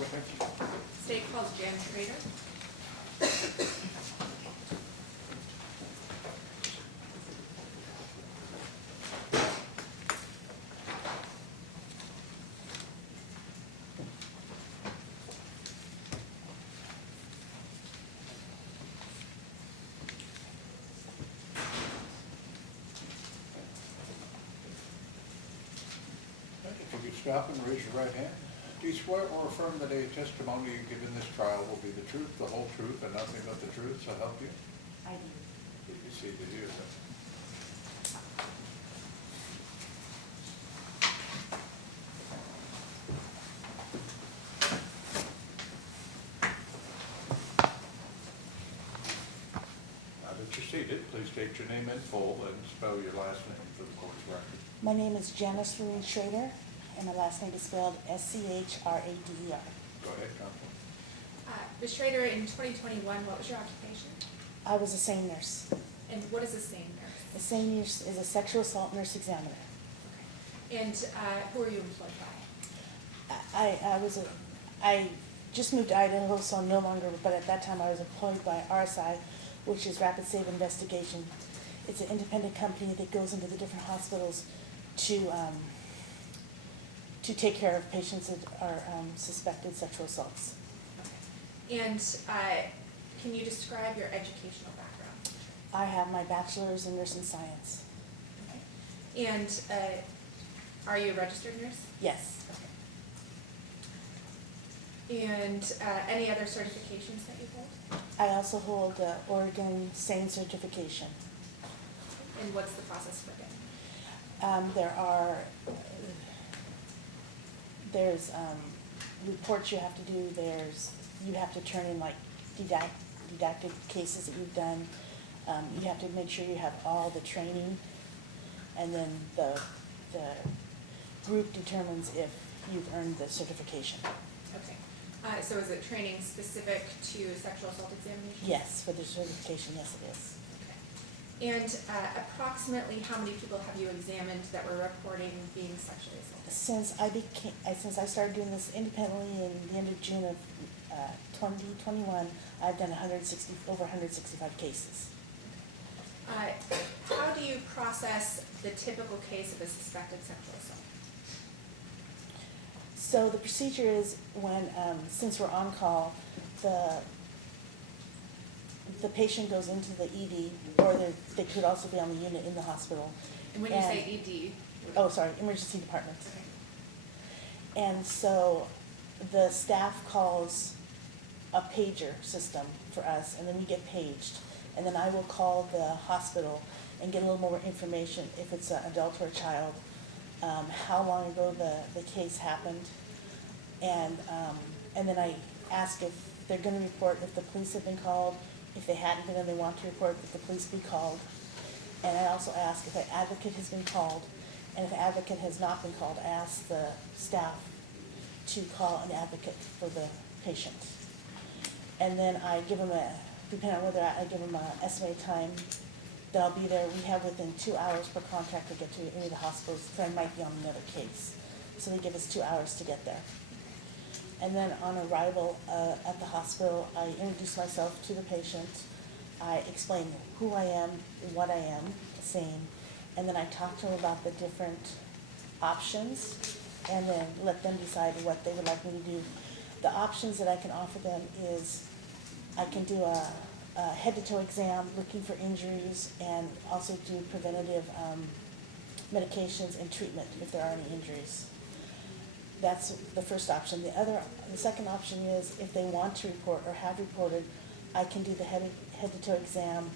witness. State calls Jan Schrader. If you could stop and raise your right hand. Do you swear or affirm that a testimony you give in this trial will be the truth, the whole truth, and nothing but the truth, so help you? I do. You can see the view. Now that you're seated, please state your name in full and spell your last name for the court's record. My name is Janice Lorraine Schrader, and my last name is spelled S-C-H-R-A-D-E-R. Go ahead, Counsel. Ms. Schrader, in 2021, what was your occupation? I was a SANE nurse. And what is a SANE nurse? A SANE nurse is a sexual assault nurse examiner. Okay. And who are you employed by? I just moved to Idaho, so I'm no longer, but at that time I was employed by RSI, which is Rapid Safe Investigation. It's an independent company that goes into the different hospitals to take care of patients that are suspected sexual assaults. Okay. And can you describe your educational background? I have my bachelor's in nursing science. Okay. And are you a registered nurse? Yes. Okay. And any other certifications that you hold? I also hold the Oregon SANE certification. And what's the process for getting? There's reports you have to do. You have to turn in like didactic cases that you've done. You have to make sure you have all the training, and then the group determines if you've earned the certification. Okay. So is it training specific to sexual assault examination? Yes, for the certification, yes it is. Okay. And approximately how many people have you examined that were reporting being sexually assaulted? Since I started doing this independently in the end of June of 2021, I've done over 165 cases. How do you process the typical case of a suspected sexual assault? So the procedure is when, since we're on call, the patient goes into the ED, or they could also be on the unit in the hospital. And when you say ED? Oh, sorry, emergency department. Okay. And so the staff calls a pager system for us, and then we get paged. And then I will call the hospital and get a little more information, if it's an adult or a child, how long ago the case happened. And then I ask if they're going to report, if the police have been called. If they hadn't been and they want to report, that the police be called. And I also ask if an advocate has been called. And if an advocate has not been called, I ask the staff to call an advocate for the patient. And then I give them depending on whether I give them an estimated time that I'll be there. We have within 2 hours per contract to get to any of the hospitals, so I might be on another case. So they give us 2 hours to get there. And then on arrival at the hospital, I introduce myself to the patient. I explain who I am, what I am, SANE, and then I talk to them about the different options, and then let them decide what they would like me to do. The options that I can offer them is I can do a head-to-toe exam looking for injuries, and also do preventative medications and treatment if there are any injuries. That's the first option. The second option is if they want to report or have reported, I can do the head-to-toe exam,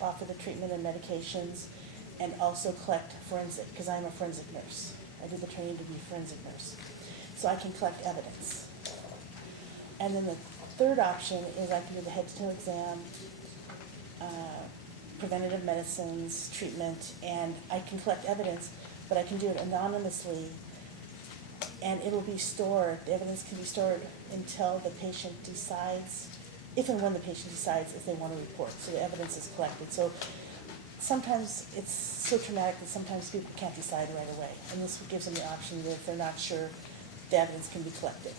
offer the treatment and medications, and also collect forensic, because I'm a forensic nurse. I do the training to be a forensic nurse. So I can collect evidence. And then the third option is I can do the head-to-toe exam, preventative medicines, treatment, and I can collect evidence, but I can do it anonymously, and it'll be stored. The evidence can be stored until the patient decides, if and when the patient decides if they want to report. So the evidence is collected. So sometimes it's so traumatic that sometimes people can't decide right away, and this gives them the option that if they're not sure, the evidence can be collected.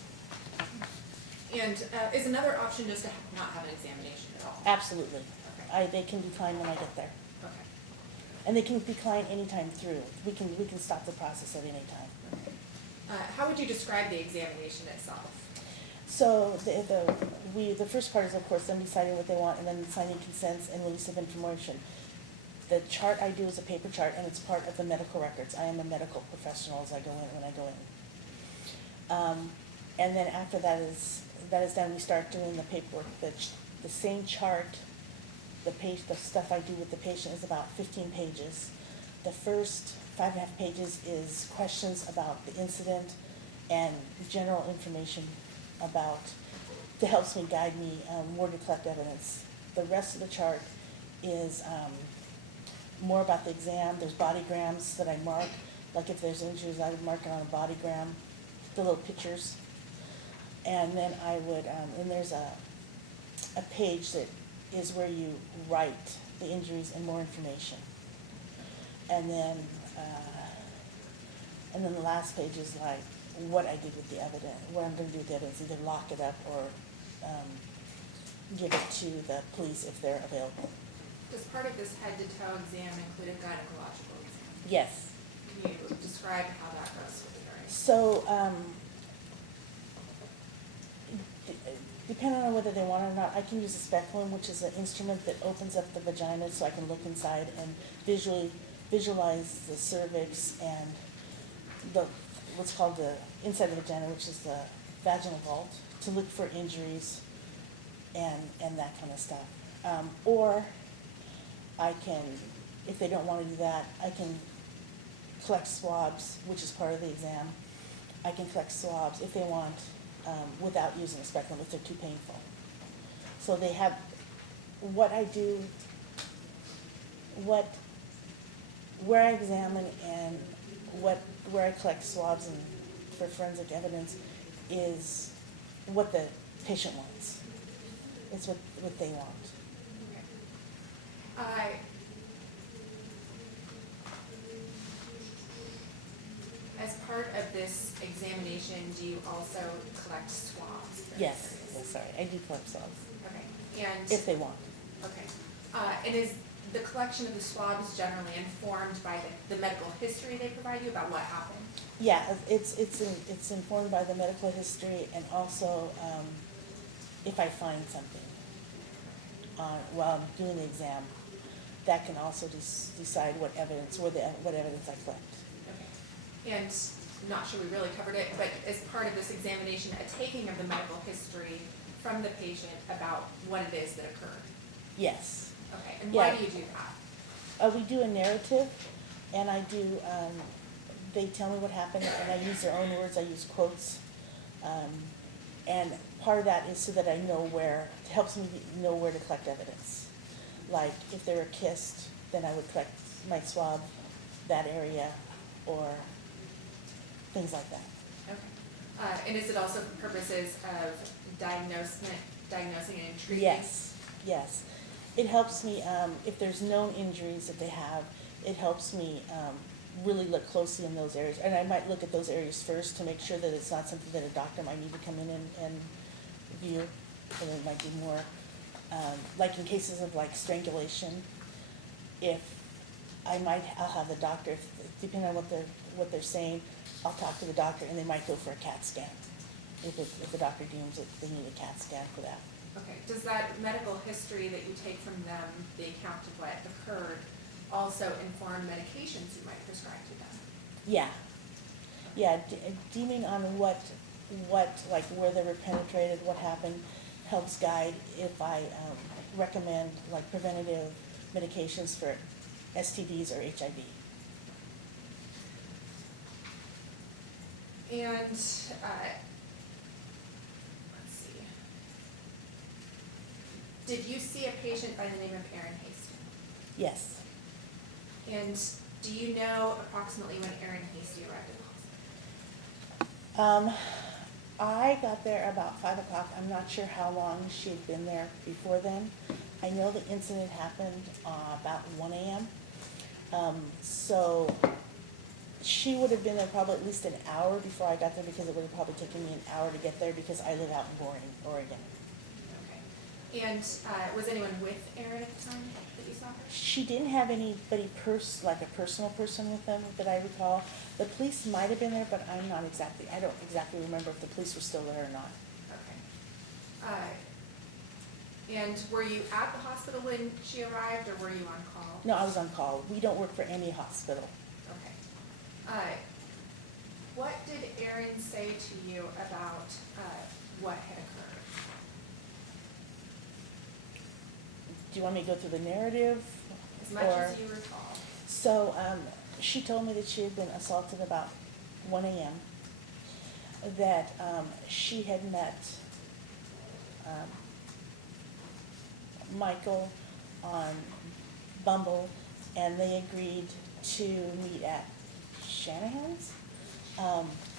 And is another option just to not have an examination at all? Absolutely. Okay. They can decline when I get there. Okay. And they can decline anytime through. We can stop the process at any time. How would you describe the examination itself? So the first part is, of course, them deciding what they want and then signing consents and release of information. The chart I do is a paper chart, and it's part of the medical records. I am a medical professional when I go in. And then after that is done, we start doing the paperwork. The same chart, the stuff I do with the patient is about 15 pages. The first 5.5 pages is questions about the incident and general information that helps me guide me where to collect evidence. The rest of the chart is more about the exam. There's bodygrams that I mark. Like if there's injuries, I would mark it on a bodygram, the little pictures. And then I would, and there's a page that is where you write the injuries and more information. And then the last page is like what I did with the evidence, what I'm going to do with the evidence, either lock it up or give it to the police if they're available. Does part of this head-to-toe exam include a gynecological exam? Yes. Can you describe how that goes with the hearing? So, depending on whether they want it or not, I can use a speculum, which is an instrument that opens up the vagina so I can look inside and visualize the cervix and what's called the inside of the vagina, which is the vaginal vault, to look for injuries and that kind of stuff. Or I can, if they don't want to do that, I can collect swabs, which is part of the exam. I can collect swabs if they want without using a speculum if they're too painful. So they have, what I do, where I examine and where I collect swabs and for forensic evidence is what the patient wants. It's what they want. Okay. As part of this examination, do you also collect swabs? Yes, sorry, I do collect swabs, Okay, and. if they want. Okay, and is the collection of the swabs generally informed by the medical history they provide you about what happened? Yeah, it's informed by the medical history and also if I find something while I'm doing the exam, that can also decide what evidence I collect. Okay, and not sure we really covered it, but as part of this examination, a taking of the medical history from the patient about what it is that occurred. Yes. Okay, and why Yeah. do you do that? We do a narrative, and I do, they tell me what happened, and I use their own words, I use quotes. And part of that is so that I know it helps me know where to collect evidence. Like, if they were kissed, then I would collect my swab, that area, or things like that. Okay, and is it also for purposes of diagnosing and treating? Yes. It helps me, if there's known injuries that they have, it helps me really look closely in those areas. And I might look at those areas first to make sure that it's not something that a doctor might need to come in and view. And it might be more, like in cases of like strangulation, I'll have the doctor, depending on what they're saying, I'll talk to the doctor and they might go for a CAT scan. If the doctor deems that they need a CAT scan for that. Okay, does that medical history that you take from them, the account of what occurred, also inform medications you might prescribe to them? Yeah, deeming on what, like where they were penetrated, what happened, helps guide if I recommend like preventative medications for STDs or HIV. And, let's see. Did you see a patient by the name of Erin Hasty? Yes. And do you know approximately when Erin Hasty arrived at the hospital? I got there about 5 o'clock. I'm not sure how long she had been there before then. I know the incident happened about 1 a.m. So She would have been there probably at least an hour before I got there, because it would have probably taken me an hour to get there, because I live out in Boring, Oregon. Okay. And, was anyone with Erin at the time that you saw her? She didn't have anybody like a personal person with them that I recall. The police might have been there, but I don't exactly remember if the police were still there or not. Okay. And were you at the hospital when she arrived, or were you on call? No, I was on call. We don't work for any hospital. Okay. What did Erin say to you about, what had occurred? Do you want me to go through the narrative? As much as you recall. So, she told me that she had been assaulted about 1 a.m., that she had met Michael on Bumble, and they agreed to meet at Shanahan's.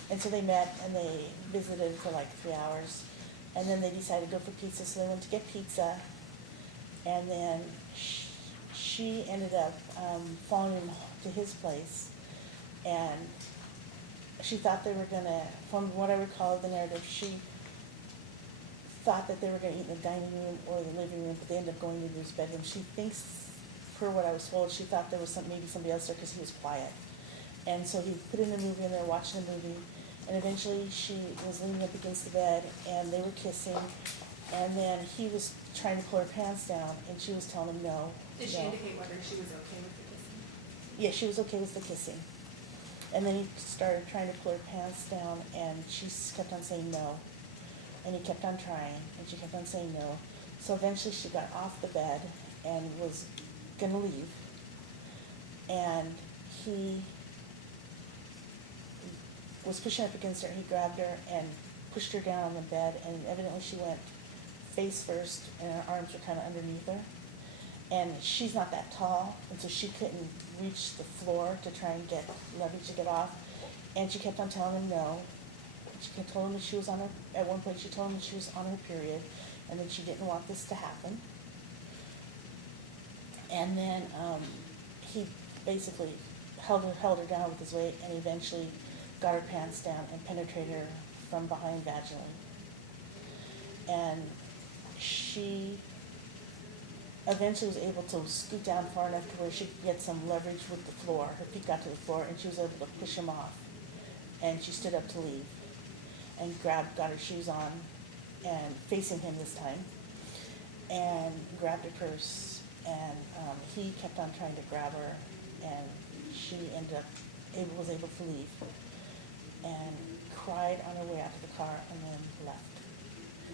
And so they met and they visited for like 3 hours, and then they decided to go for pizza, so they went to get pizza. And then she ended up following him to his place, and she thought they were gonna, from what I recall of the narrative, she thought that they were gonna eat in the dining room or the living room, but they ended up going into his bedroom. She thinks, per what I was told, she thought there was maybe somebody else there because he was quiet. And so he put in the movie, and they were watching the movie, and eventually she was leaning up against the bed, and they were kissing, and then he was trying to pull her pants down, and she was telling him no. Did she no. indicate whether she was okay with the kissing? Yeah, she was okay with the kissing. And then he started trying to pull her pants down, and she kept on saying no. And he kept on trying, and she kept on saying no. So eventually she got off the bed and was gonna leave. And he was pushing up against her, and he grabbed her and pushed her down on the bed, and evidently she went face first, and her arms were kind of underneath her. And she's not that tall, and so she couldn't reach the floor to try and get leverage to get off. And she kept on telling him no. She kept telling him that she was on her, at one point she told him that she was on her period, and that she didn't want this to happen. And then he basically held her down with his weight, and eventually got her pants down and penetrated her from behind vaginally. And she eventually was able to scoot down far enough to where she could get some leverage with the floor. Her feet got to the floor, and she was able to push him off. And she stood up to leave, and got her shoes on, and facing him this time, and grabbed her purse, and he kept on trying to grab her, and she ended up was able to leave, and cried on her way out to the car, and then left.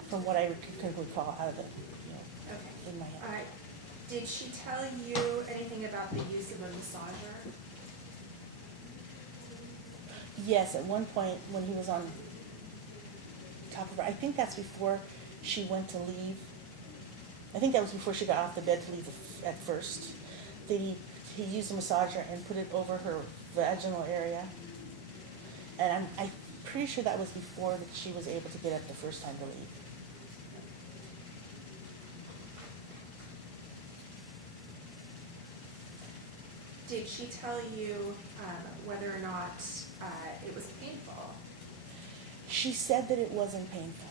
From what I could recall out of the, Okay. in my head. Did she tell you anything about the use of a massager? Yes, at one point when he was on top of her, I think that's before she went to leave. I think that was before she got off the bed to leave at first. That he used a massager and put it over her vaginal area. And I'm pretty sure that was before that she was able to get up the first time to leave. Did she tell you whether or not it was painful? She said that it wasn't painful.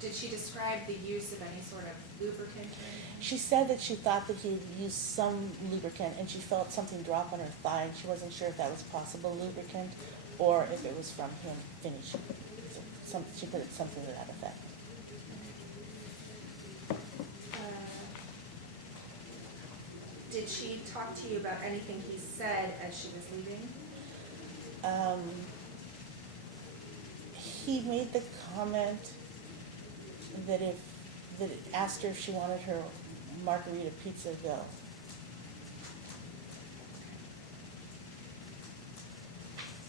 Did she describe the use of any sort of lubricant or anything? She said that she thought that he had used some lubricant, and she felt something drop on her thigh, and she wasn't sure if that was possible lubricant or if it was from him finishing. So she put it something to that effect. Did she talk to you about anything he said as she was leaving? He made the comment that it asked her if she wanted her margarita pizza go.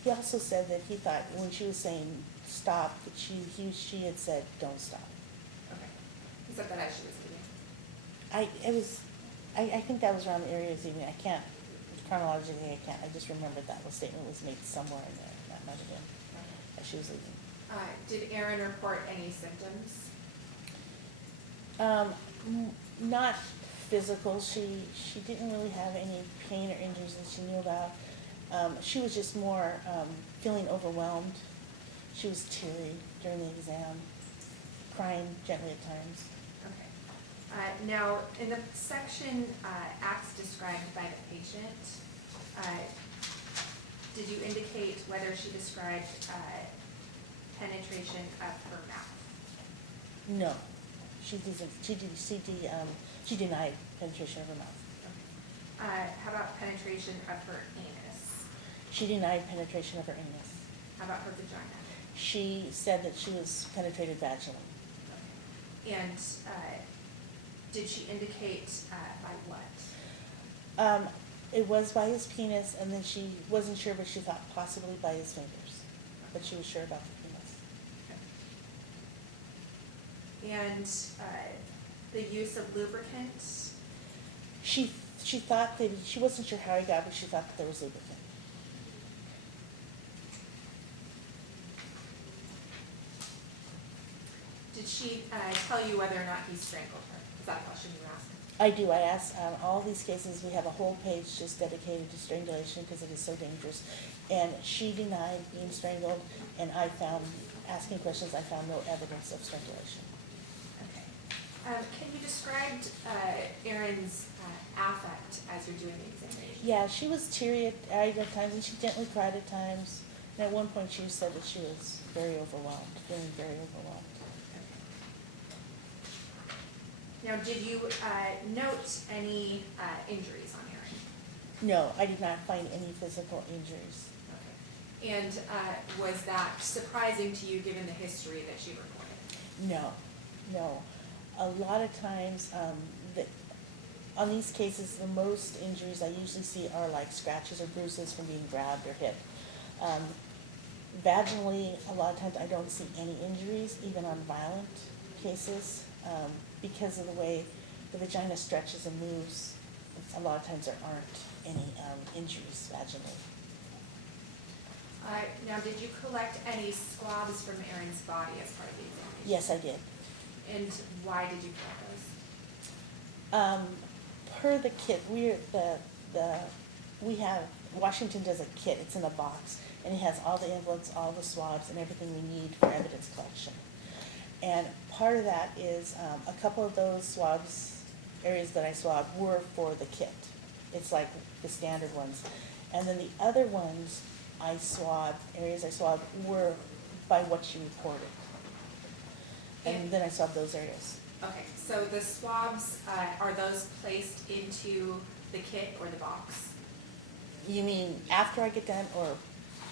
He also said that he thought when she was saying stop, that she had said don't stop. Okay. He said that as she was leaving. I think that was around the area of evening. I can't, chronologically I can't, I just remembered that statement was made somewhere in there. That might have been as she was leaving. Did Erin report any symptoms? Not physical. She didn't really have any pain or injuries that she knew about. She was just more feeling overwhelmed. She was teary during the exam, crying gently at times. Okay. Now, in the section, acts described by the patient, did you indicate whether she described penetration of her mouth? No, she didn't. She denied penetration of her mouth. How about penetration of her anus? She denied penetration of her anus. How about her vagina? She said that she was penetrated vaginally. And did she indicate by what? It was by his penis, and then she wasn't sure, but she thought possibly by his fingers. But she was sure about the penis. And the use of lubricant? She thought that, she wasn't sure how he got it, but she thought that there was lubricant. Did she tell you whether or not he strangled her? Is that a question you asked? I do. I ask all these cases, we have a whole page just dedicated to strangulation because it is so dangerous. And she denied being strangled, and I found, asking questions, I found no evidence of strangulation. Okay. Can you describe Erin's affect as you're doing the examination? Yeah, she was teary at times, and she gently cried at times. And at one point, she said that she was very overwhelmed, feeling very overwhelmed. Now, did you note any injuries on Erin? No, I did not find any physical injuries. Okay. And was that surprising to you given the history that she reported? No. A lot of times, on these cases, the most injuries I usually see are like scratches or bruises from being grabbed or hit. Vaginally, a lot of times I don't see any injuries, even on violent cases, because of the way the vagina stretches and moves. A lot of times there aren't any injuries vaginally. Now, did you collect any swabs from Erin's body as part of the examination? Yes, I did. And why did you collect those? Per the kit, we have, Washington does a kit, it's in a box, and it has all the envelopes, all the swabs, and everything we need for evidence collection. And part of that is, a couple of those swabs, areas that I swabbed were for the kit. It's like the standard ones. And then the other ones areas I swabbed were by what she reported. And then I swabbed those areas. Okay, so the swabs, are those placed into the kit or the box? You mean after I get done, or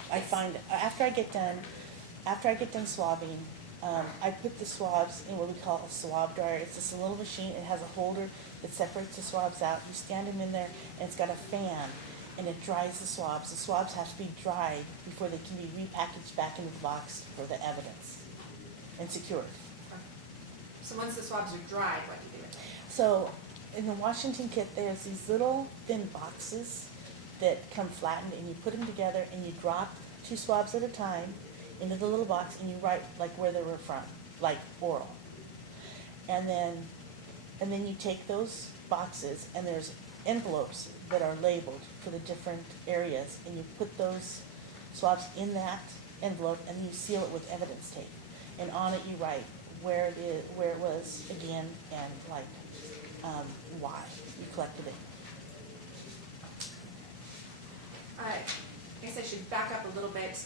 after I get done swabbing, I put the swabs in what we call a swab dryer. It's just a little machine. It has a holder that separates the swabs out. You stand them in there, and it's got a fan, and it dries the swabs. The swabs have to be dried before they can be repackaged back into the box for the evidence and secured. So once the swabs are dried, what do you do with them? So in the Washington kit, there's these little thin boxes that come flattened, and you put them together, and you drop 2 swabs at a time into the little box, and you write like where they were from, like oral. And then you take those boxes, and there's envelopes that are labeled for the different areas, and you put those swabs in that envelope, and you seal it with evidence tape. And on it you write where it was again, and like why you collected it. I guess I should back up a little bit.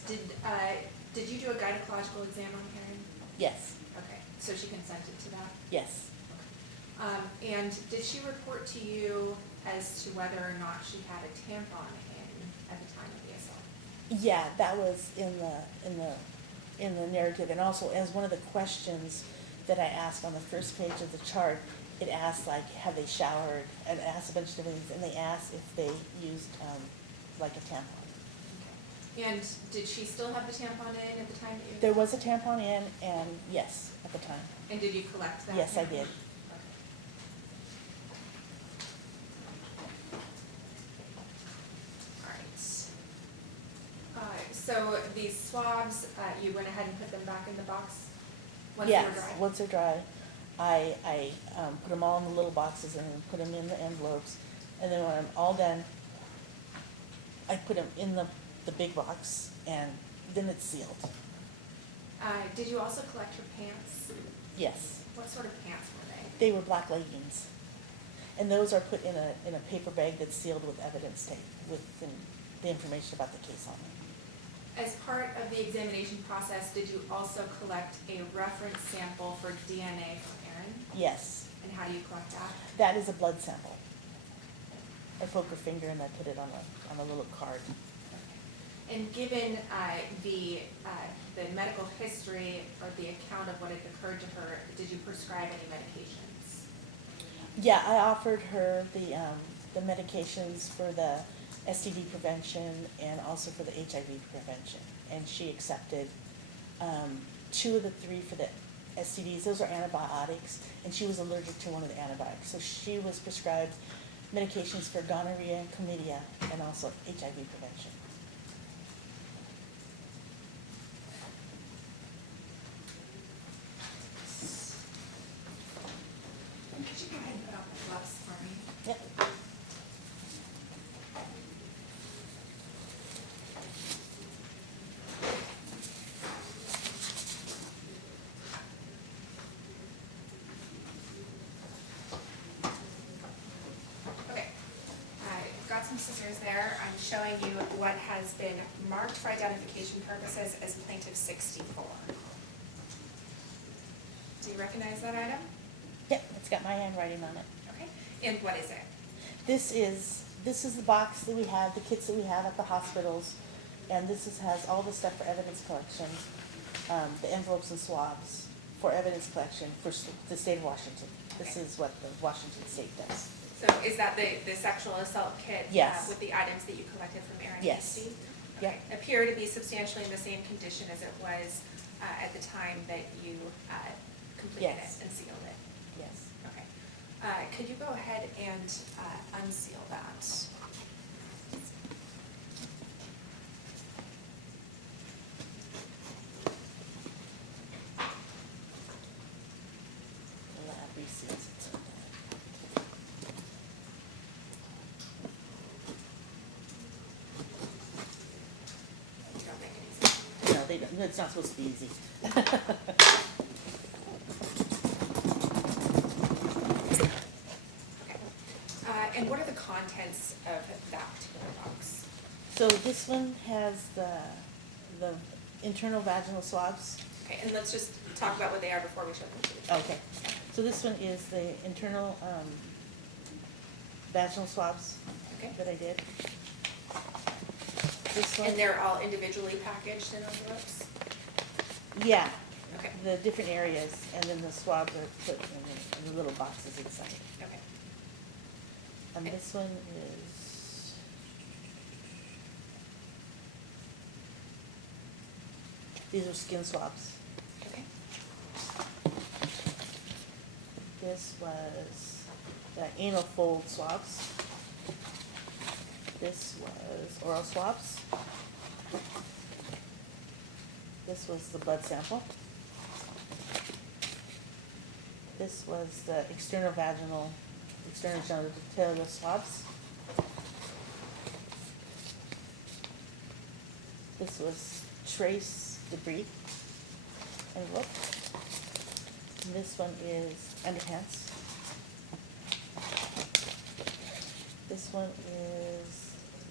Did you do a gynecological exam on Erin? Yes. Okay, so she consented to that? Yes. And did she report to you as to whether or not she had a tampon in at the time of the assault? Yeah, that was in the narrative, and also as one of the questions that I asked on the first page of the chart, it asked like, have they showered, and it asked a bunch of different things, and they asked if they used like a tampon. Okay. And did she still have the tampon in at the time that you? There was a tampon in, and yes, at the time. And did you collect that? Yes, I tampon? did. So these swabs, you went ahead and put them back in the box once they were dry? Yes, once they're dry, I put them all in the little boxes and put them in the envelopes. And then when I'm all done, I put them in the big box, and then it's sealed. Did you also collect her pants? Yes, What sort of pants were they? they were black leggings. And those are put in a paper bag that's sealed with evidence tape, with the information about the case on it. As part of the examination process, did you also collect a reference sample for DNA from Erin? Yes, And how do you collect that? that is a blood sample. I poke her finger and I put it on a little card. And given the medical history or the account of what had occurred to her, did you prescribe any medications? Yeah, I offered her the medications for the STD prevention and also for the HIV prevention. And she accepted 2 of the 3 for the STDs. Those are antibiotics, and she was allergic to one of the antibiotics. So she was prescribed medications for gonorrhea and chlamydia and also HIV prevention. Could you go ahead and put on the gloves for me? Yep. Okay, got some scissors there. I'm showing you what has been marked for identification purposes as plaintiff 64. Do you recognize that item? Yep, it's got my handwriting on it. Okay, and what is it? This is the box that we have, the kits that we have at the hospitals, and has all the stuff for evidence collection, the envelopes and swabs for evidence collection for the state of Washington. This Okay. is what the Washington state does. So is that the sexual assault kit? Yes. With the items that you collected from Erin and Yes. Steve? Yep. Okay. Appear to be substantially in the same condition as it was at the time that you completed Yes. it and sealed it? Yes. Okay. Could you go ahead and unseal that? The lab reseals it. Don't make it easy. No, they don't, it's not supposed to be easy. Okay. And what are the contents of that particular box? So this one has the internal vaginal swabs. Okay, and let's just talk about what they are before we show them to you. Okay, so this one is the internal vaginal swabs Okay. that I did. This one, And they're all individually packaged in envelopes? yeah, Okay. the different areas, and then the swabs are put in the little boxes inside. Okay. And this one is, these are skin swabs. Okay. This was the anal fold swabs. This was oral swabs. This was the blood sample. This was the external genitalia swabs. This was trace debris envelope. And this one is underpants.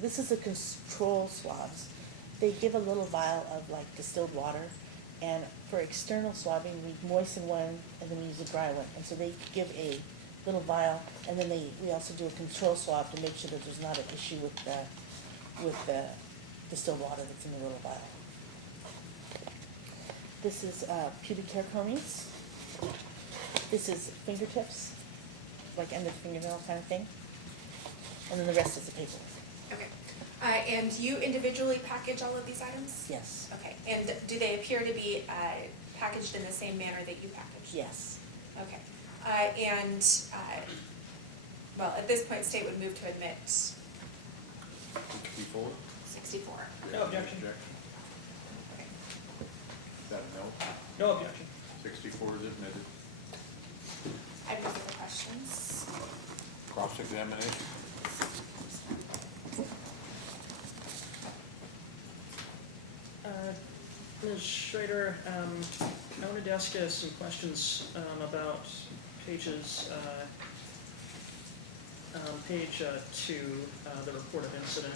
This is the control swabs. They give a little vial of like distilled water, and for external swabbing, we moisten one and then we use a dry one. And so they give a little vial, and then we also do a control swab to make sure that there's not an issue with the distilled water that's in the little vial. This is pubic hair combings. This is fingertips, like end of fingernail kind of thing. And then the rest is the paperwork. Okay. And you individually package all of these items? Yes. Okay. And do they appear to be packaged in the same manner that you packaged? Yes. Okay. Well, at this point, state would move to admit 64? 64. No objection. Okay. Is that a no? No objection. 64 is admitted. I have no further questions. Cross-examination? Ms. Schrader, I wanted to ask you some questions about pages, page 2, the report of incident.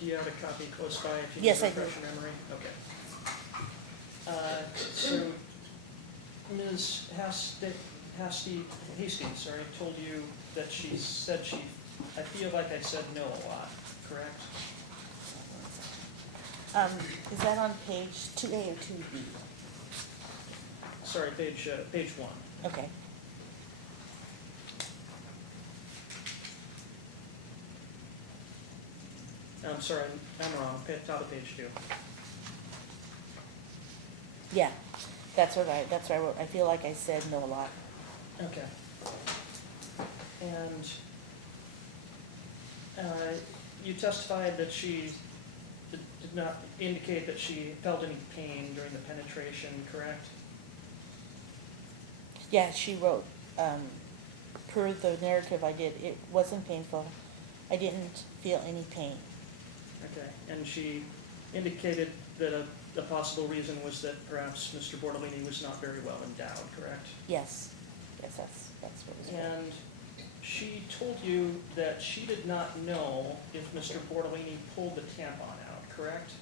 Do you have a copy close by if you need Yes, to I do. refresh your memory? Okay. So Ms. Hastings, told you that she said I feel like I said no a lot, correct? Is that on page 2A or 2B? Sorry, page 1. Okay. I'm sorry, I'm wrong, top of page 2. Yeah, that's what I wrote. I feel like I said no a lot. Okay. And you testified that she did not indicate that she felt any pain during the penetration, correct? Yeah, she wrote, per the narrative I did, it wasn't painful. I didn't feel any pain. Okay, and she indicated that a possible reason was that perhaps Mr. Bortolini was not very well endowed, correct? Yes, yes, that's what was written. And she told you that she did not know if Mr. Bortolini pulled the tampon out, correct?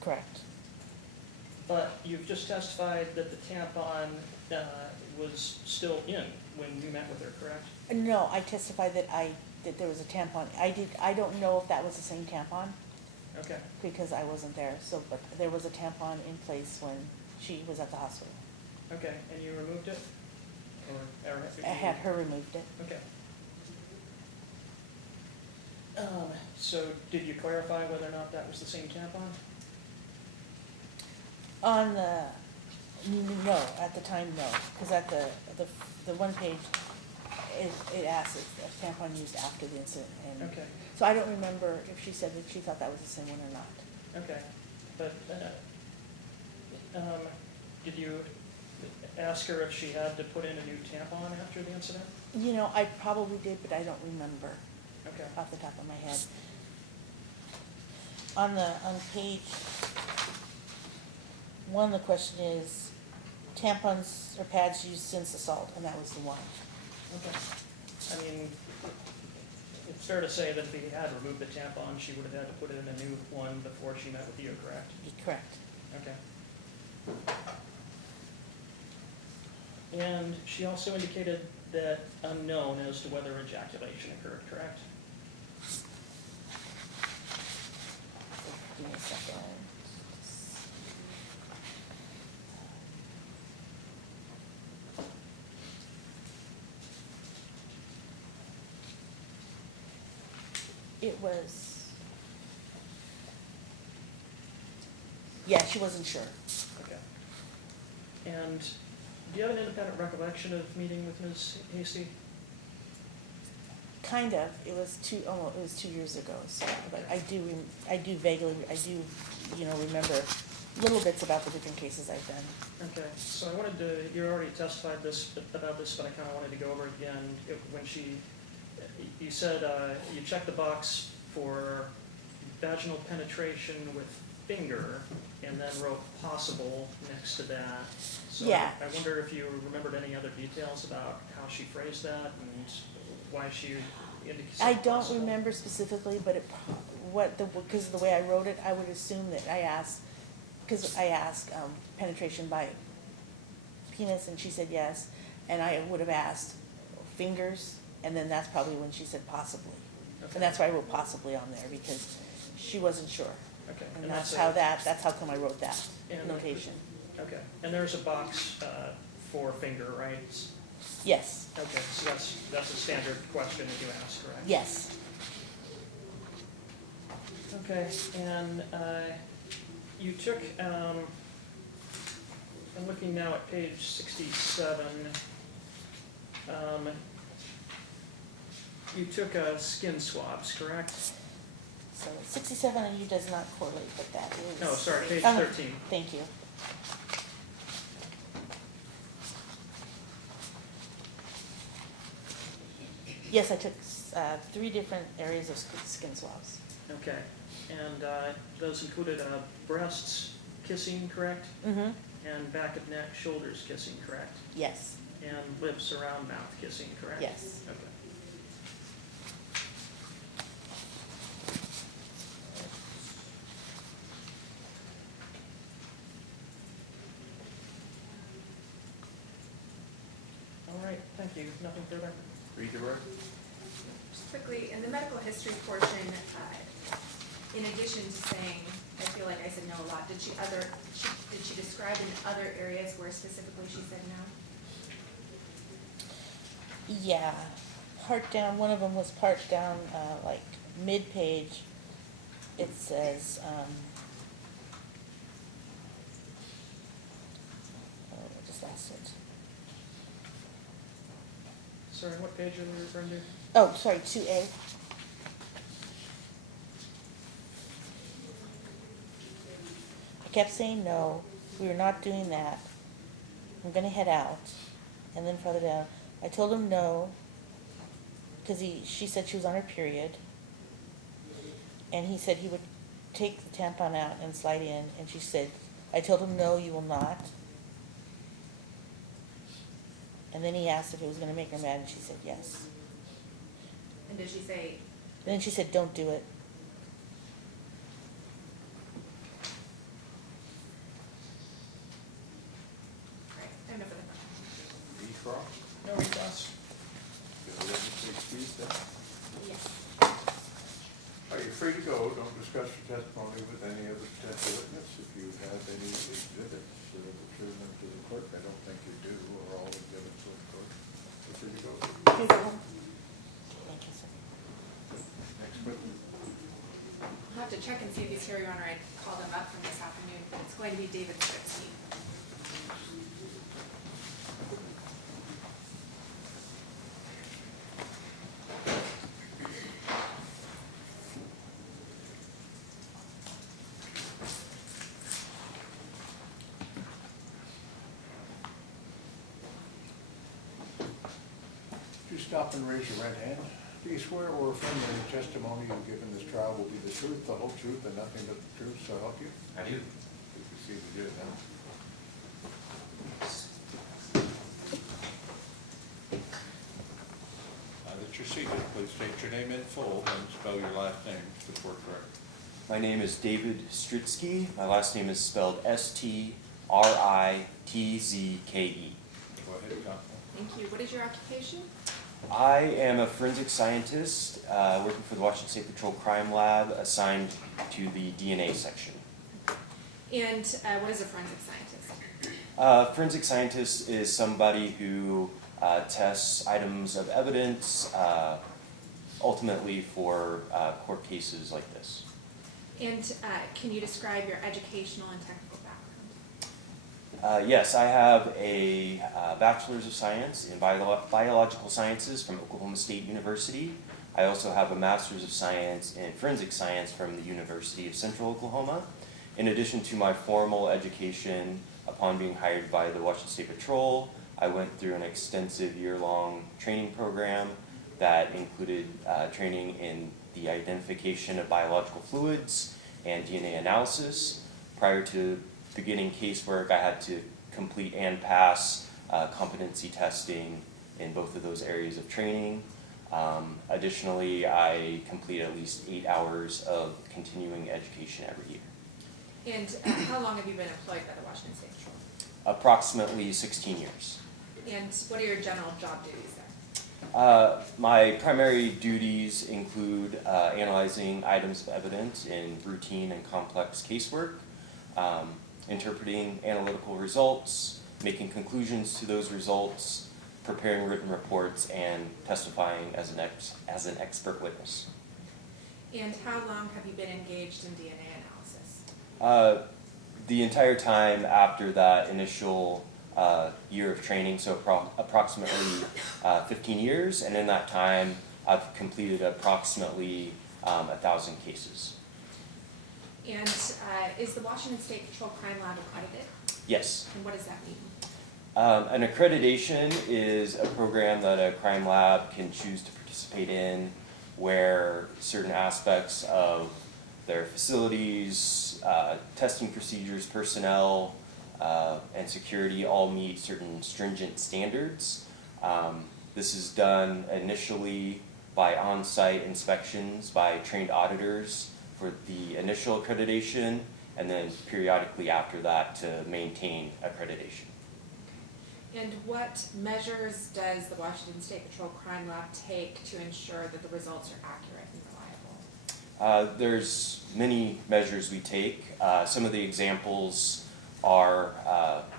Correct. But you've just testified that the tampon was still in when you met with her, correct? No, I testified that there was a tampon. I don't know if that was the same tampon Okay, because I wasn't there, but there was a tampon in place when she was at the hospital. okay, and you removed it? Or I had her removed it. Okay. So did you clarify whether or not that was the same tampon? On no, at the time, no, because at the one page, it asks if a tampon used after the incident, and Okay, so I don't remember if she said that she thought that was the same one or not. okay, but did you ask her if she had to put in a new tampon after the incident? You know, I probably did, but I don't remember Okay, off the top of my head. On page 1, the question is tampons or pads used since assault, and that was the one. okay. I mean, it's fair to say that if he had removed the tampon, she would have had to put in a new one before she met with you, correct? Correct. Okay. And she also indicated that unknown as to whether ejaculation occurred, correct? Give me a second. It was, yeah, she wasn't sure. Okay. And do you have an independent recollection of meeting with Ms. Hasty? Kind of. It was 2 years ago. So, but I do vaguely, remember little bits about the different cases I've done. Okay, so I wanted to, you already testified about this, but I kind of wanted to go over it again. When you said you checked the box for vaginal penetration with finger and then wrote possible next to that. So Yeah. I wonder if you remembered any other details about how she phrased that and why she indicated I don't possible? remember specifically, but because of the way I wrote it, I would assume that I asked penetration by penis, and she said yes, and I would have asked fingers, and then that's probably when she said possibly. Okay. And that's why I wrote possibly on there, because she wasn't sure. Okay. And that's how come I wrote that And- notation. Okay, and there's a box for finger, right? Yes, Okay, so that's a standard question that you ask, correct? yes. Okay, and you took, I'm looking now at page 67. You took skin swabs, correct? So 67 and you does not correlate, but that is. No, sorry, page Oh, 13. Thank you. Yes, I took 3 different areas of skin swabs. Okay, and those included breasts, kissing, correct? Mm-hmm, And back of neck, shoulders kissing, correct? yes, And lips around mouth kissing, correct? yes. Okay. All right, thank you. Nothing further? Redirect? Just quickly, in the medical history portion, in addition to saying, I feel like I said no a lot, did she describe in other areas where specifically she said no? Yeah, part down, one of them was part down, like mid-page. It says, oh, I just lost it. Sorry, what page are we referring to? Oh, sorry, 2A. I kept saying no, we were not doing that. I'm gonna head out. And then further down, I told him no, because she said she was on her period. And he said he would take the tampon out and slide in, and she said, I told him no, you will not. And then he asked if it was gonna make her mad, and she said yes. And did she say, Then she said, don't do it. right, I have no further questions. Recross? No recross. You'll let me take these then? Yes. Are you free to go? Don't discuss your testimony with any other potential witness. If you have any exhibits that return them to the clerk, I don't think you do, or all exhibits to the clerk. You're free to go. Please go home. Thank you, sir. Next witness. I'll have to check and see if he's here, Your Honor. I called him up from this afternoon, but it's going to be David Stripsky. Would you stop and raise your right hand? Do you swear or affirm that the testimony you give in this trial will be the truth, the whole truth, and nothing but the truth, so help you? I do. You can see we do it now. Now that you're seated, please state your name in full and spell your last name to the court record. My name is David Stritsky. My last name is spelled Stritske. Go ahead, Counsel. Thank you. What is your occupation? I am a forensic scientist working for the Washington State Patrol Crime Lab, assigned to the DNA section. And what is a forensic scientist? Forensic scientist is somebody who tests items of evidence, ultimately for court cases like this. And can you describe your educational and technical background? Yes, I have a Bachelor's of Science in Biological Sciences from Oklahoma State University. I also have a Master's of Science in Forensic Science from the University of Central Oklahoma. In addition to my formal education, upon being hired by the Washington State Patrol, I went through an extensive year-long training program that included training in the identification of biological fluids and DNA analysis. Prior to beginning casework, I had to complete and pass competency testing in both of those areas of training. Additionally, I complete at least 8 hours of continuing education every year. And how long have you been employed by the Washington State Patrol? Approximately 16 years. And what are your general job duties there? My primary duties include analyzing items of evidence in routine and complex casework, interpreting analytical results, making conclusions to those results, preparing written reports, and testifying as an expert witness. And how long have you been engaged in DNA analysis? The entire time after that initial year of training, so approximately 15 years, and in that time I've completed approximately 1,000 cases. And is the Washington State Patrol Crime Lab accredited? Yes. And what does that mean? An accreditation is a program that a crime lab can choose to participate in where certain aspects of their facilities, testing procedures, personnel, and security all meet certain stringent standards. This is done initially by on-site inspections by trained auditors for the initial accreditation, and then periodically after that to maintain accreditation. And what measures does the Washington State Patrol Crime Lab take to ensure that the results are accurate and reliable? There's many measures we take. Some of the examples are,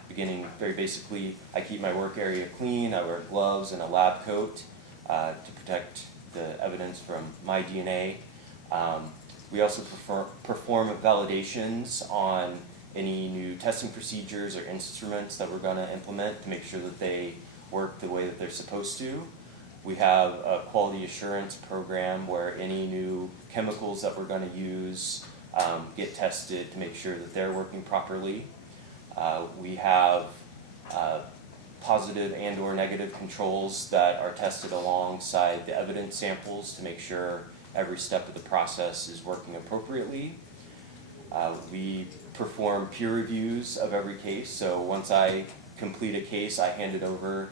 beginning very basically, I keep my work area clean, I wear gloves and a lab coat to protect the evidence from my DNA. We also perform validations on any new testing procedures or instruments that we're going to implement to make sure that they work the way that they're supposed to. We have a quality assurance program where any new chemicals that we're going to use get tested to make sure that they're working properly. We have positive and or negative controls that are tested alongside the evidence samples to make sure every step of the process is working appropriately. We perform peer reviews of every case, so once I complete a case, I hand it over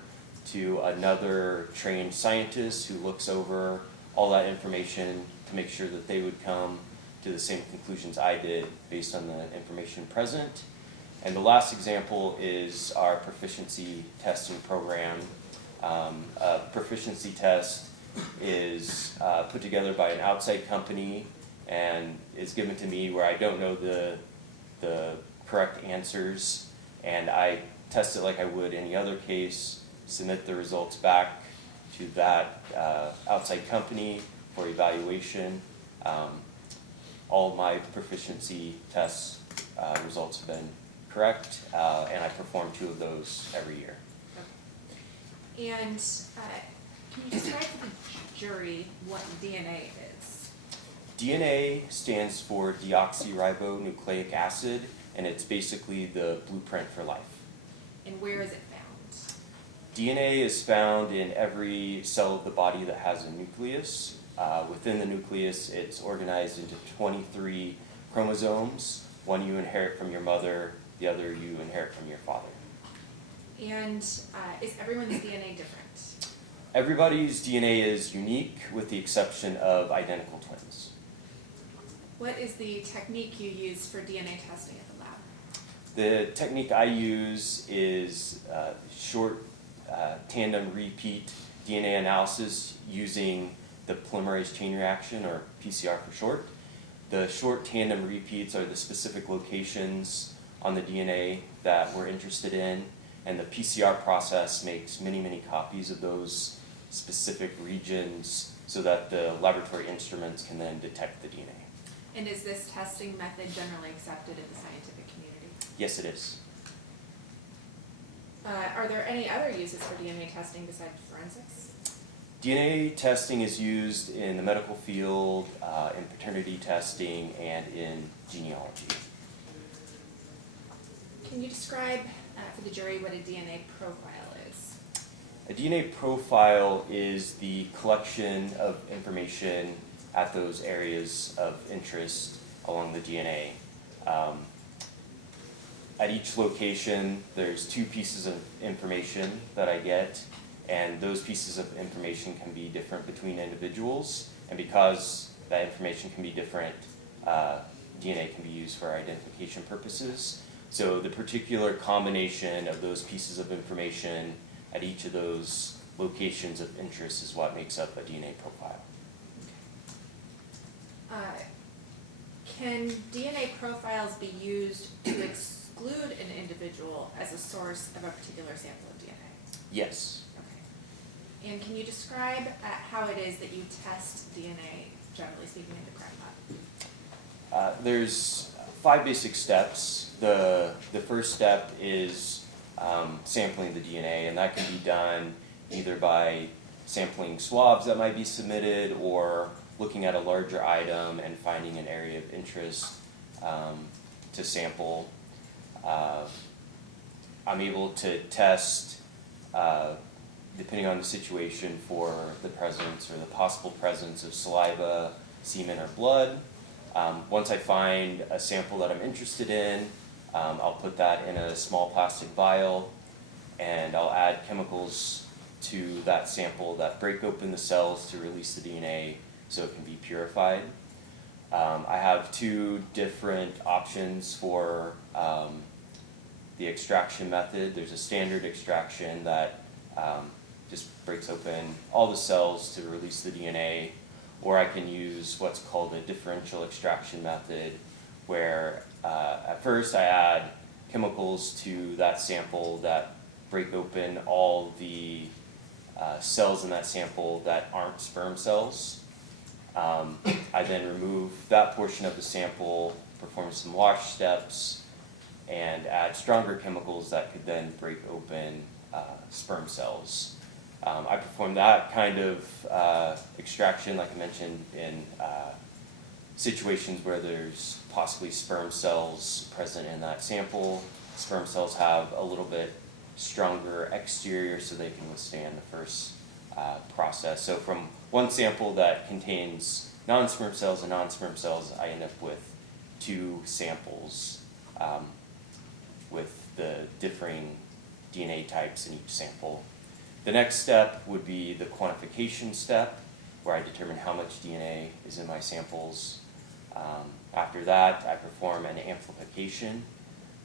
to another trained scientist who looks over all that information to make sure that they would come to the same conclusions I did based on the information present. And the last example is our proficiency testing program. A proficiency test is put together by an outside company and is given to me where I don't know the correct answers, and I test it like I would any other case, submit the results back to that outside company for evaluation. All my proficiency test results have been correct, and I perform 2 of those every year. Okay. And can you describe to the jury what DNA is? DNA stands for deoxyribonucleic acid, and it's basically the blueprint for life. And where is it found? DNA is found in every cell of the body that has a nucleus. Within the nucleus, it's organized into 23 chromosomes. One you inherit from your mother, the other you inherit from your father. And is everyone's DNA different? Everybody's DNA is unique with the exception of identical twins. What is the technique you use for DNA testing at the lab? The technique I use is short tandem repeat DNA analysis using the polymerase chain reaction, or PCR for short. The short tandem repeats are the specific locations on the DNA that we're interested in, and the PCR process makes many, many copies of those specific regions so that the laboratory instruments can then detect the DNA. And is this testing method generally accepted in the scientific community? Yes, it is. Are there any other uses for DNA testing besides forensics? DNA testing is used in the medical field, in paternity testing, and in genealogy. Can you describe for the jury what a DNA profile is? A DNA profile is the collection of information at those areas of interest along the DNA. At each location, there's 2 pieces of information that I get, and those pieces of information can be different between individuals, and because that information can be different, DNA can be used for identification purposes. So the particular combination of those pieces of information at each of those locations of interest is what makes up a DNA profile. Can DNA profiles be used to exclude an individual as a source of a particular sample of DNA? Yes. Okay. And can you describe how it is that you test DNA, generally speaking, in the crime lab? There's 5 basic steps. The first step is sampling the DNA, and that can be done either by sampling swabs that might be submitted or looking at a larger item and finding an area of interest to sample. I'm able to test, depending on the situation, for the presence or the possible presence of saliva, semen, or blood. Once I find a sample that I'm interested in, I'll put that in a small plastic vial, and I'll add chemicals to that sample that break open the cells to release the DNA so it can be purified. I have two different options for the extraction method. There's a standard extraction that just breaks open all the cells to release the DNA, or I can use what's called a differential extraction method, where at first I add chemicals to that sample that break open all the cells in that sample that aren't sperm cells. I then remove that portion of the sample, perform some wash steps, and add stronger chemicals that could then break open sperm cells. I perform that kind of extraction, like I mentioned, in situations where there's possibly sperm cells present in that sample. Sperm cells have a little bit stronger exterior so they can withstand the first process. So from one sample that contains non-sperm cells and non-sperm cells, I end up with two samples with the differing DNA types in each sample. The next step would be the quantification step, where I determine how much DNA is in my samples. After that, I perform an amplification,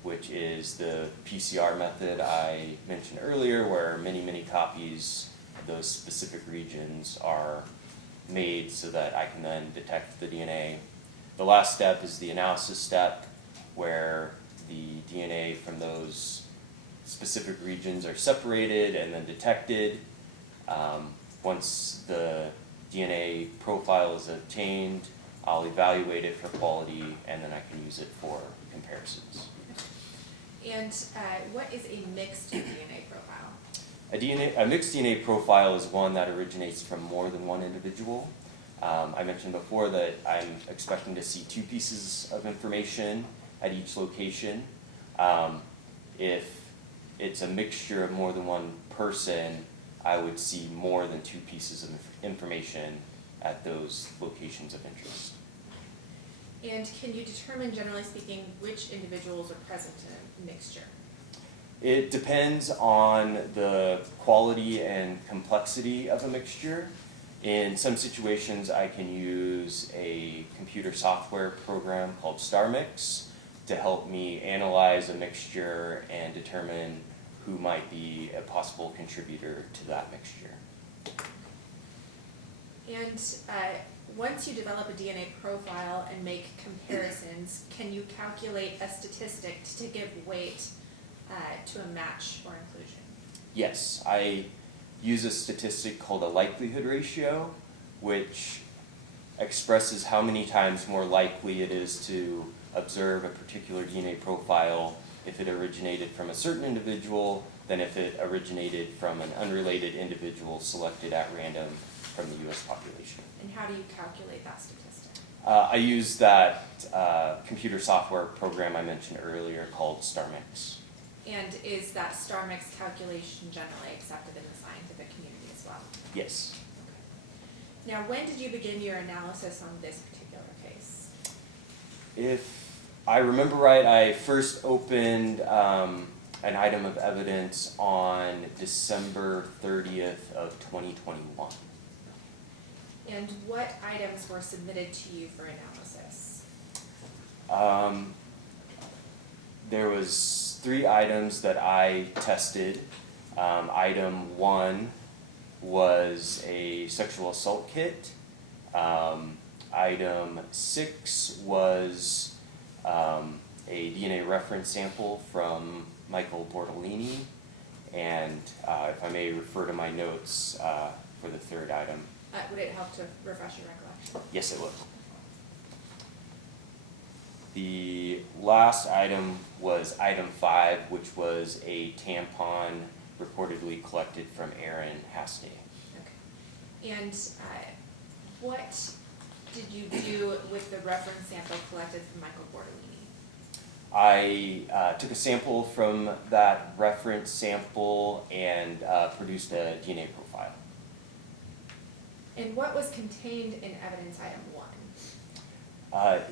which is the PCR method I mentioned earlier, where many, many copies of those specific regions are made so that I can then detect the DNA. The last step is the analysis step, where the DNA from those specific regions are separated and then detected. Once the DNA profile is obtained, I'll evaluate it for quality, and then I can use it for comparisons. And what is a mixed DNA profile? A mixed DNA profile is one that originates from more than one individual. I mentioned before that I'm expecting to see two pieces of information at each location. If it's a mixture of more than one person, I would see more than two pieces of information at those locations of interest. And can you determine, generally speaking, which individuals are present in a mixture? It depends on the quality and complexity of a mixture. In some situations, I can use a computer software program called StarMix to help me analyze a mixture and determine who might be a possible contributor to that mixture. And once you develop a DNA profile and make comparisons, can you calculate a statistic to give weight to a match or inclusion? Yes, I use a statistic called a likelihood ratio, which expresses how many times more likely it is to observe a particular DNA profile if it originated from a certain individual than if it originated from an unrelated individual selected at random from the U.S. population. And how do you calculate that statistic? I use that computer software program I mentioned earlier called StarMix. And is that StarMix calculation generally accepted in the scientific community as well? Yes. Okay. Now, when did you begin your analysis on this particular case? If I remember right, I first opened an item of evidence on December 30th of 2021. And what items were submitted to you for analysis? There was 3 items that I tested. Item 1 was a sexual assault kit. Item 6 was a DNA reference sample from Michael Bortolini. And if I may refer to my notes for the 3rd item. Would it help to refresh your recollection? Yes, it would. The last item was item 5, which was a tampon reportedly collected from Aaron Hastay. Okay. And what did you do with the reference sample collected from Michael Bortolini? I took a sample from that reference sample and produced a DNA profile. And what was contained in evidence item 1?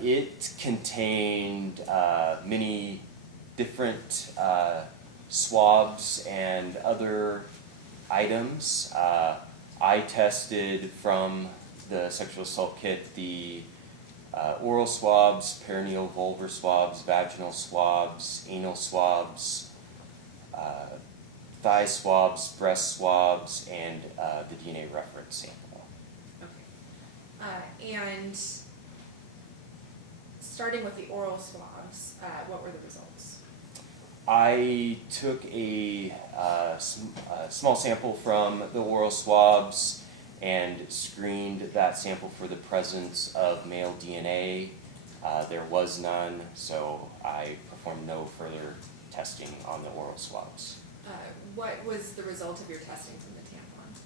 It contained many different swabs and other items. I tested from the sexual assault kit the oral swabs, perineal vulvar swabs, vaginal swabs, anal swabs, thigh swabs, breast swabs, and the DNA reference sample. Okay. And starting with the oral swabs, what were the results? I took a small sample from the oral swabs and screened that sample for the presence of male DNA. There was none, so I performed no further testing on the oral swabs. What was the result of your testing from the tampon?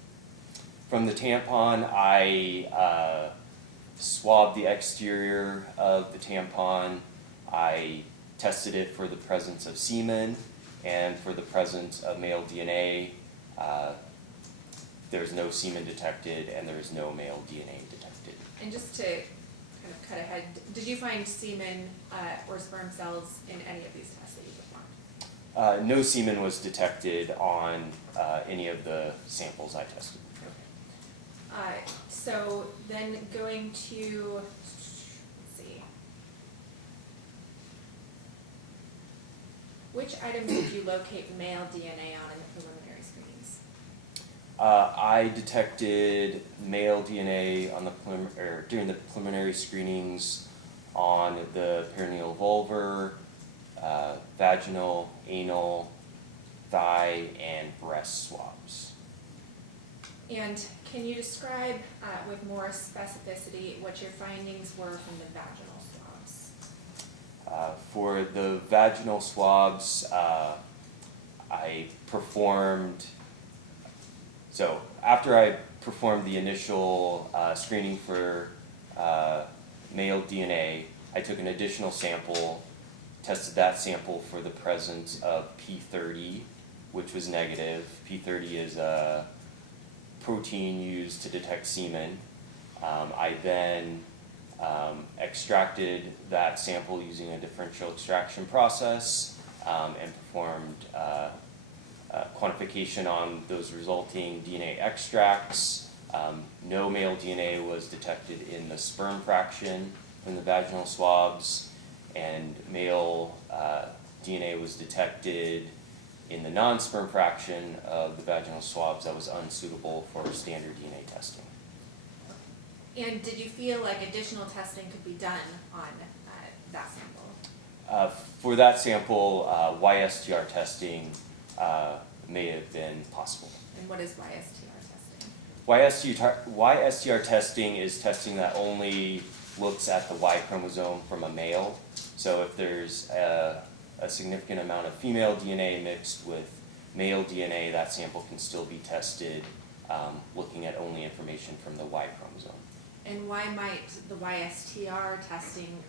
From the tampon, I swabbed the exterior of the tampon. I tested it for the presence of semen and for the presence of male DNA. There's no semen detected and there's no male DNA detected. And just to kind of cut ahead, did you find semen or sperm cells in any of these tests that you performed? No semen was detected on any of the samples I tested. So then going to, let's see. Which items did you locate male DNA on in the preliminary screenings? I detected male DNA on the during the preliminary screenings on the perineal vulvar, vaginal, anal, thigh, and breast swabs. And can you describe with more specificity what your findings were from the vaginal swabs? For the vaginal swabs, I performed, so after I performed the initial screening for male DNA, I took an additional sample, tested that sample for the presence of P30, which was negative. P30 is a protein used to detect semen. I then extracted that sample using a differential extraction process and performed quantification on those resulting DNA extracts. No male DNA was detected in the sperm fraction from the vaginal swabs, and male DNA was detected in the non-sperm fraction of the vaginal swabs that was unsuitable for standard DNA testing. And did you feel like additional testing could be done on that sample? For that sample, YSTR testing may have been possible. And what is YSTR testing? YSTR testing is testing that only looks at the Y chromosome from a male. So if there's a significant amount of female DNA mixed with male DNA, that sample can still be tested looking at only information from the Y chromosome. And why might the YSTR testing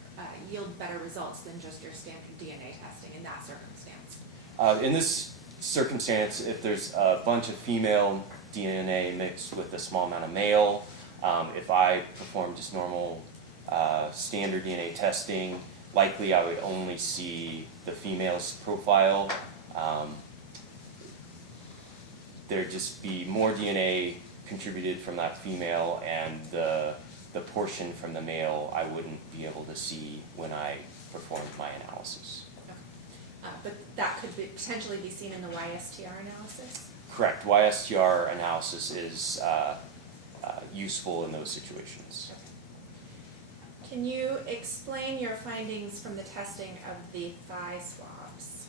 yield better results than just your standard DNA testing in that circumstance? In this circumstance, if there's a bunch of female DNA mixed with a small amount of male, if I perform just normal standard DNA testing, likely I would only see the female's profile. There'd just be more DNA contributed from that female, and the portion from the male I wouldn't be able to see when I performed my analysis. Okay. But that could potentially be seen in the YSTR analysis? Correct. YSTR analysis is useful in those situations. Can you explain your findings from the testing of the thigh swabs?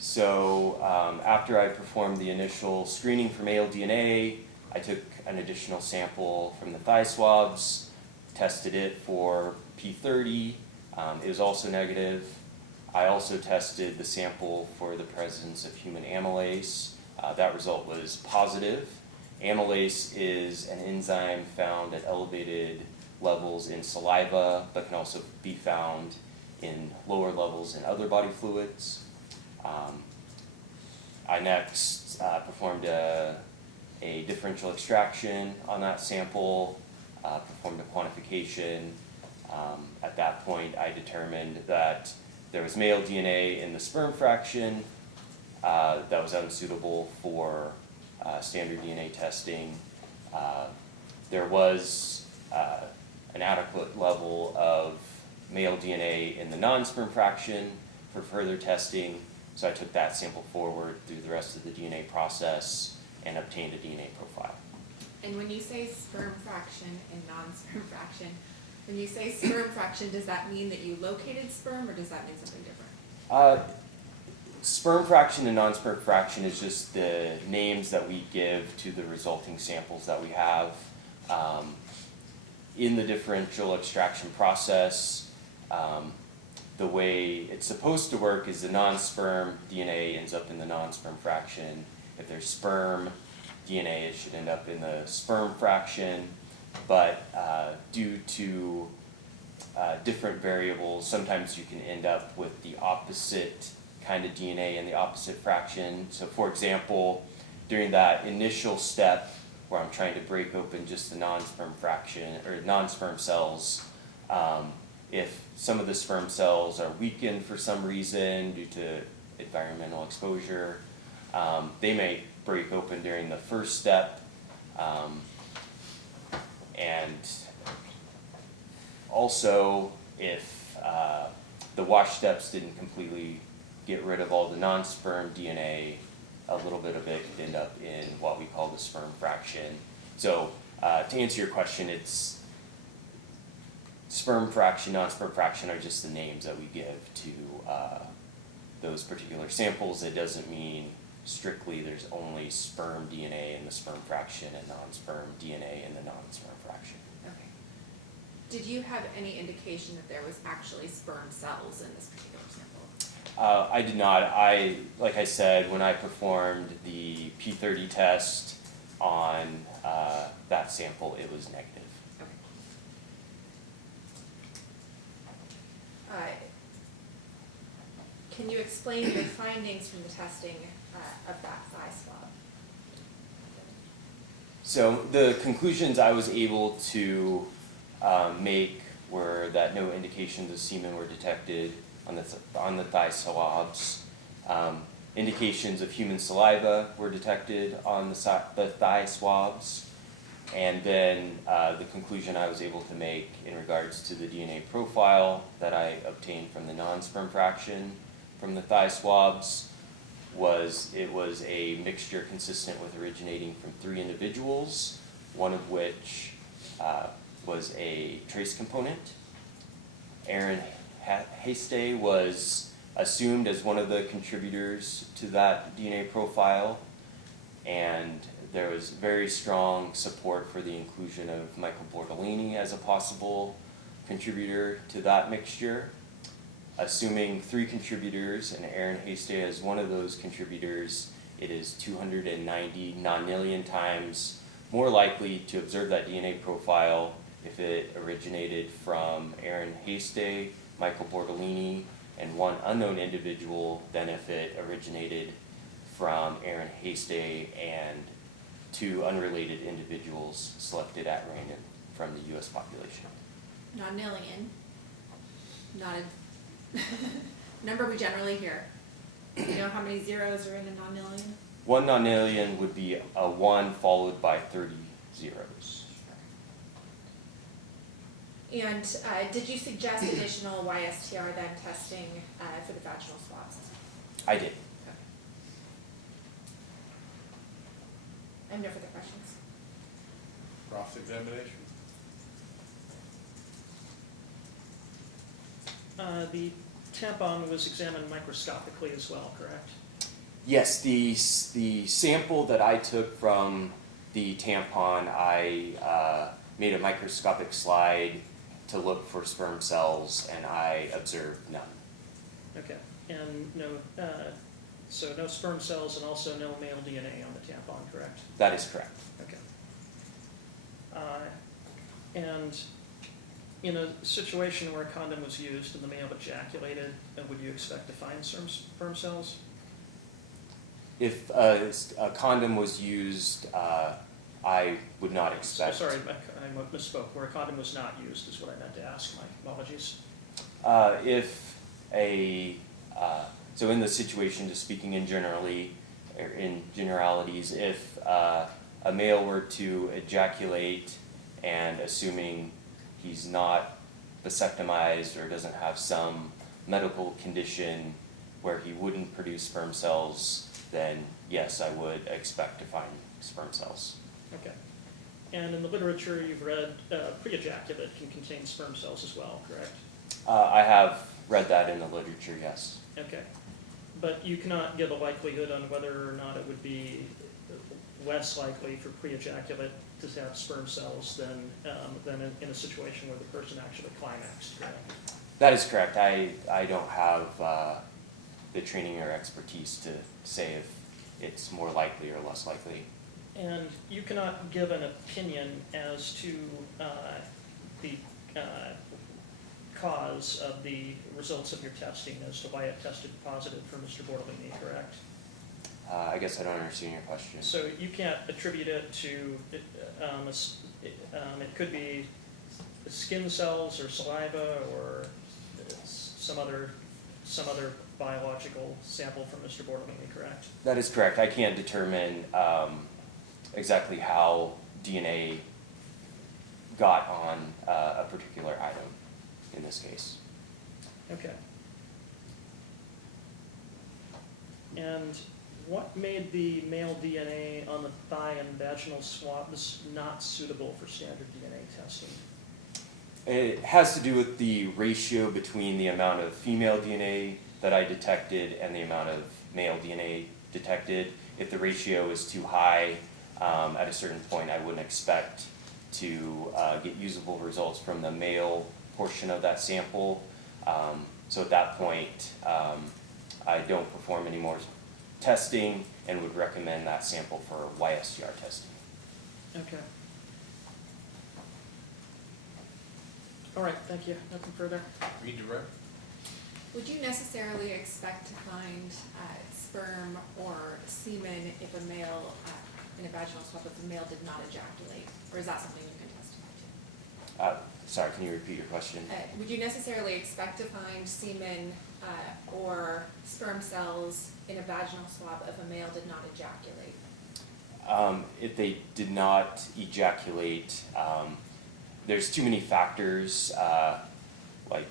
So after I performed the initial screening for male DNA, I took an additional sample from the thigh swabs, tested it for P30. It was also negative. I also tested the sample for the presence of human amylase. That result was positive. Amylase is an enzyme found at elevated levels in saliva, but can also be found in lower levels in other body fluids. I next performed a differential extraction on that sample, performed a quantification, At that point, I determined that there was male DNA in the sperm fraction that was unsuitable for standard DNA testing. There was an adequate level of male DNA in the non-sperm fraction for further testing, so I took that sample forward through the rest of the DNA process and obtained a DNA profile. And when you say sperm fraction and non-sperm fraction, when you say sperm fraction, does that mean that you located sperm, or does that mean something different? Sperm fraction and non-sperm fraction is just the names that we give to the resulting samples that we have. In the differential extraction process, the way it's supposed to work is the non-sperm DNA ends up in the non-sperm fraction. If there's sperm DNA, it should end up in the sperm fraction, but due to different variables, sometimes you can end up with the opposite kind of DNA in the opposite fraction. So for example, during that initial step where I'm trying to break open just the non-sperm fraction or non-sperm cells, if some of the sperm cells are weakened for some reason due to environmental exposure, they may break open during the first step, and also if the wash steps didn't completely get rid of all the non-sperm DNA, a little bit of it could end up in what we call the sperm fraction. So to answer your question, it's sperm fraction, non-sperm fraction are just the names that we give to those particular samples. It doesn't mean strictly there's only sperm DNA in the sperm fraction and non-sperm DNA in the non-sperm fraction. Okay. Did you have any indication that there was actually sperm cells in this particular sample? I did not. Like I said, when I performed the P30 test on that sample, it was negative. Okay. Can you explain your findings from the testing of that thigh swab? So the conclusions I was able to make were that no indications of semen were detected on the thigh swabs. Indications of human saliva were detected on the thigh swabs. And then the conclusion I was able to make in regards to the DNA profile that I obtained from the non-sperm fraction from the thigh swabs was it was a mixture consistent with originating from 3 individuals, one of which was a trace component. Aaron Hastay was assumed as one of the contributors to that DNA profile, and there was very strong support for the inclusion of Michael Bortolini as a possible contributor to that mixture. Assuming 3 contributors and Aaron Hastay as one of those contributors, it is 290 nonillion times more likely to observe that DNA profile if it originated from Aaron Hastay, Michael Bortolini, and one unknown individual than if it originated from Aaron Hastay and 2 unrelated individuals selected at random from the U.S. population. Nonillion. Not a number we generally hear. Do you know how many zeros are in a nonillion? 1 nonillion would be a 1 followed by 30 zeros. And did you suggest additional YSTR then testing for the vaginal swabs? I did. Okay. I have no further questions. Cross-examination? The tampon was examined microscopically as well, correct? Yes, the sample that I took from the tampon, I made a microscopic slide to look for sperm cells, and I observed none. Okay, and no, so no sperm cells and also no male DNA on the tampon, correct? That is correct. Okay. And in a situation where a condom was used and the male ejaculated, would you expect to find sperm cells? If a condom was used, I would not expect. Sorry, I misspoke. Where a condom was not used is what I meant to ask. My apologies. If a, so in the situation, just speaking in generally, or in generalities, if a male were to ejaculate and assuming he's not vasectomized or doesn't have some medical condition where he wouldn't produce sperm cells, then yes, I would expect to find sperm cells. Okay. And in the literature you've read, pre-ejaculate can contain sperm cells as well, correct? I have read that in the literature, yes. Okay. But you cannot give a likelihood on whether or not it would be less likely for pre-ejaculate to have sperm cells than in a situation where the person actually climaxed, correct? That is correct. I don't have the training or expertise to say if it's more likely or less likely. And you cannot give an opinion as to the cause of the results of your testing as to why it tested positive for Mr. Bortolini, correct? I guess I don't understand your question. So you can't attribute it to, it could be skin cells or saliva or some other biological sample from Mr. Bortolini, correct? That is correct. I can't determine exactly how DNA got on a particular item in this case. Okay. And what made the male DNA on the thigh and vaginal swabs not suitable for standard DNA testing? It has to do with the ratio between the amount of female DNA that I detected and the amount of male DNA detected. If the ratio is too high, at a certain point I wouldn't expect to get usable results from the male portion of that sample. So at that point, I don't perform any more testing and would recommend that sample for YSTR testing. Okay. All right, thank you. Nothing further. Redirect. Would you necessarily expect to find sperm or semen if a male, in a vaginal swab, if a male did not ejaculate? Or is that something you can testify to? Sorry, can you repeat your question? Would you necessarily expect to find semen or sperm cells in a vaginal swab if a male did not ejaculate? If they did not ejaculate, there's too many factors, like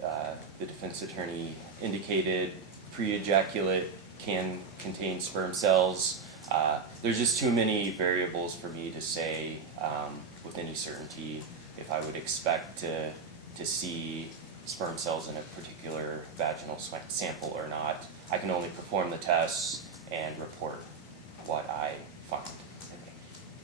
the defense attorney indicated, pre-ejaculate can contain sperm cells. There's just too many variables for me to say with any certainty if I would expect to see sperm cells in a particular vaginal sample or not. I can only perform the tests and report what I find.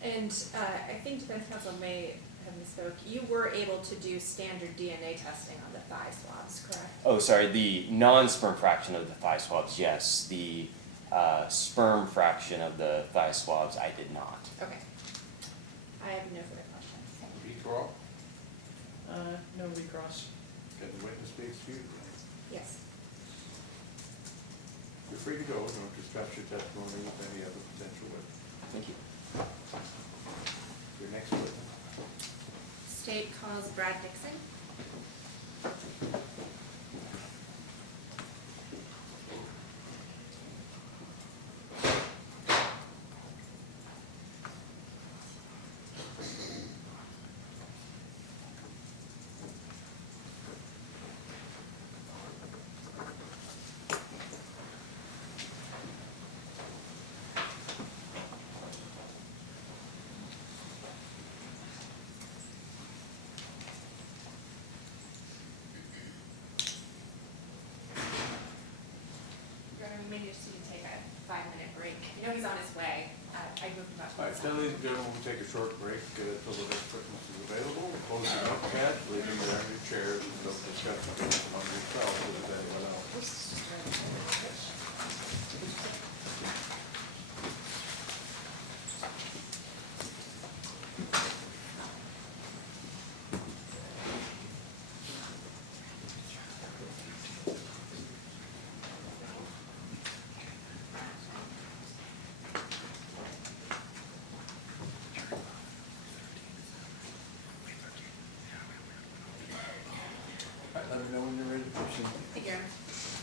And I think defense counsel may have misspoke. You were able to do standard DNA testing on the thigh swabs, correct? Oh, sorry, the non-sperm fraction of the thigh swabs, yes. The sperm fraction of the thigh swabs, I did not. Okay. I have no further questions. Recall. No recross. Can the witness be excused? Yes. You're free to go. Don't discuss your testimony with any other potential witness. Thank you. Your next witness. State calls Brad Dixon. We may just need to take a 5-minute break. You know he's on his way. I moved him up. All right, then, ladies and gentlemen, we'll take a short break till the next witness is available. Close your notepad, leave them there in your chairs, and don't discuss it among yourselves with anyone else. Let me know when you're ready to proceed. Thank you.